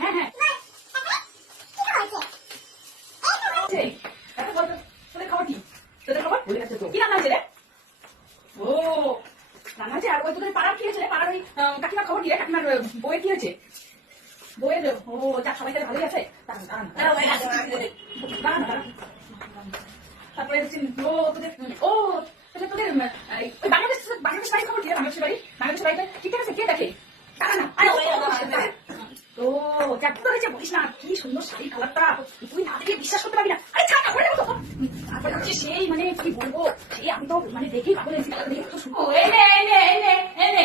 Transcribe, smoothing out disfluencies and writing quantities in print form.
হ্যাঁ হ্যাঁ তোদের খবর কি? তোদের খবর কি রান্না হয়েছে রে? ও রান্না হয়েছে। আর ওই তোদের পাড়ার কি হয়েছে? পাড়ার ওই কাকিমার খবর কি রে? কাকিমার বউয়ের কি হয়েছে? বউয়ের ও যাক সবাই তাহলে ভালোই আছে। তারপরে ও তোদের ও তোদের তোদের ওই বাংলাদেশ বাংলাদেশ বাড়ির খবর কি রে? বাংলাদেশ বাড়ি বাংলাদেশ বাড়িতে ঠিক আছে কে দেখে? ও যাক তো হয়েছে বলিস না, কি সুন্দর শাড়ি কালারটা, তুই না দেখে বিশ্বাস করতে পারবি না। আরে ছাড় না তো। তারপরে হচ্ছে সেই মানে কি বলবো, সেই আমি তো মানে দেখেই পাগল হয়েছি। এনে এনে এনে এনে